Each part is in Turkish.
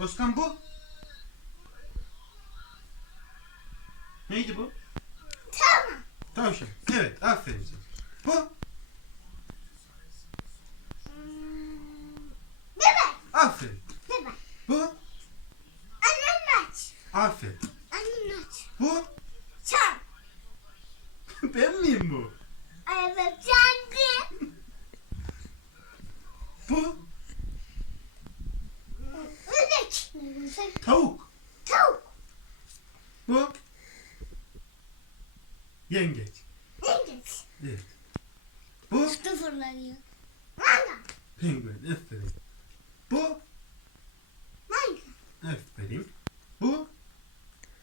Özkan bu. Neydi bu? Tamam. Tavşan. Evet aferin sana. Bu. Hmm, Bebek. Aferin. Bebek. Bu. Annem aç. Aferin. Annem aç. Bu. Sen. ben miyim bu? Evet kendi. Bu. Ödek. Tavuk. Tavuk. Bu. Yengeç. Yengeç. Evet. Bu. Sıfırlanıyor. Manga. Penguen. Aferin. Bu. Manga. Aferin. Bu.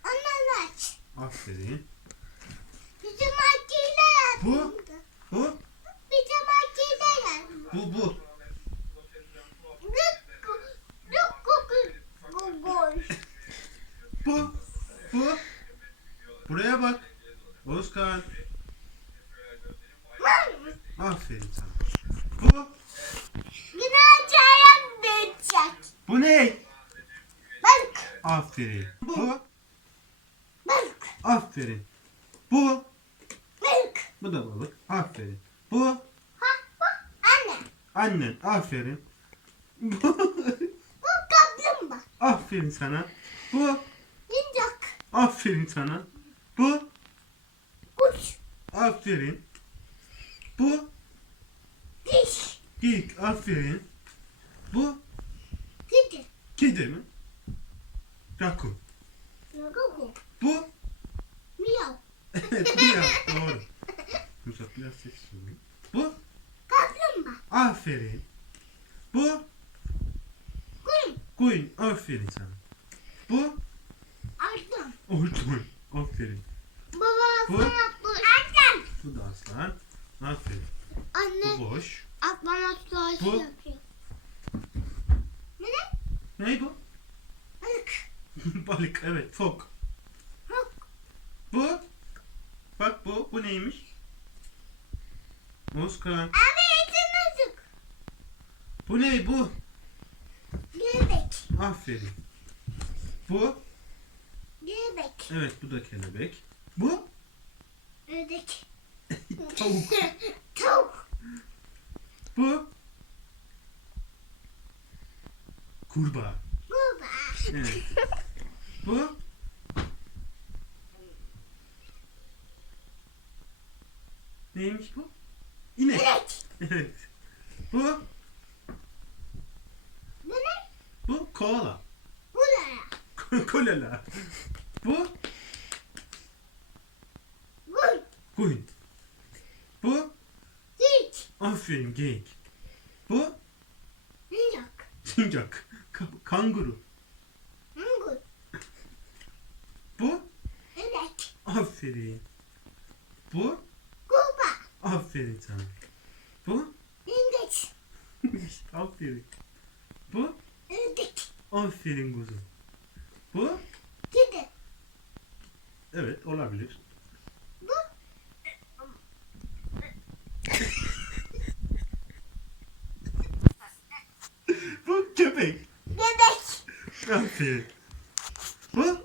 Annem aç. Aferin. Bizim makineler Bu? yaptı. Bu. Bizim makineler. Bu bu. Lük lük koku gol. Bu. Bu. Buraya bak. Özkan. Aferin sana. Bu. Yine acayip büyüyecek. Bu ne? Balık. Aferin. Bu. Balık. Aferin. Bu. Balık. Bu da balık. Aferin. Bu. Ha bu anne. Annen. Aferin. Bu. Bu kaplumbağa. Aferin sana. Bu. Yiyecek. Aferin sana. Bu. Kuş. Aferin. Bu. Diş. Geyik. Aferin. Bu. Kedi. Kedi mi? Rakun. Gugu. Bu. Miyav. Evet. Miyav. Doğru. Yumuşak biraz ses söyleyeyim. Bu. Kaplumbağa. Aferin. Bu. Kum. Koyun. Aferin sana. Bu. Aslan. Ortoy. Aferin. Baba Bu? bu. Aslan. Bu da aslan. Aferin. Anne. Bu boş. Aslan aslan Bu? yapıyor. Ne ne? Ne bu? Balık. Balık. Evet. Fok. Yok. Bu. Bak bu. Bu neymiş? Oscar. Abi etin azık. Bu ne bu? Göbek. Aferin. Bu. Göbek. Evet bu da kelebek. Bu. Tavuk. Tavuk. Bu. Kurbağa. Baba. Evet. Bu. Neymiş bu? İnek. İnek. Evet. Bu. Bu ne? Bu koala. Bu ne? Kolala. Bu. Bu. Koyun. Bu. Hiç. Aferin geyik. Bu. Yok. Sincak. Ka- kanguru. Angut. Bu. Ödek. Aferin. Bu. Kuba. Aferin sana. Bu. Yengeç. Aferin. Bu. Ödek. Aferin kuzum. Bu. Kedi. Evet olabilir. Bu. Köpek. Bebek. Aferin. Bu.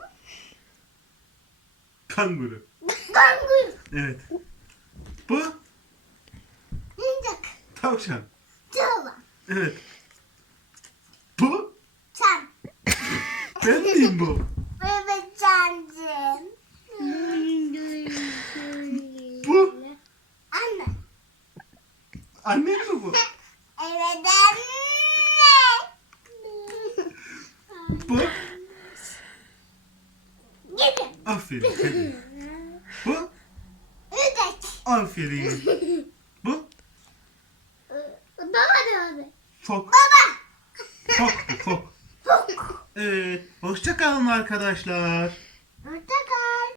Kanguru. Kanguru. Evet. Bu. Yengeç. Tavşan. Çuva. Evet. Bu. Çam. Ben miyim bu? Bebek çancım. Bu. Anne. Annem mi bu? Evet anne. Bu. Gidin. Aferin. Kedi. Bu. Ödek. Aferin. Bu. Baba da abi. Fok. Baba. Fok bu fok. Fok. Evet. Hoşça kalın arkadaşlar.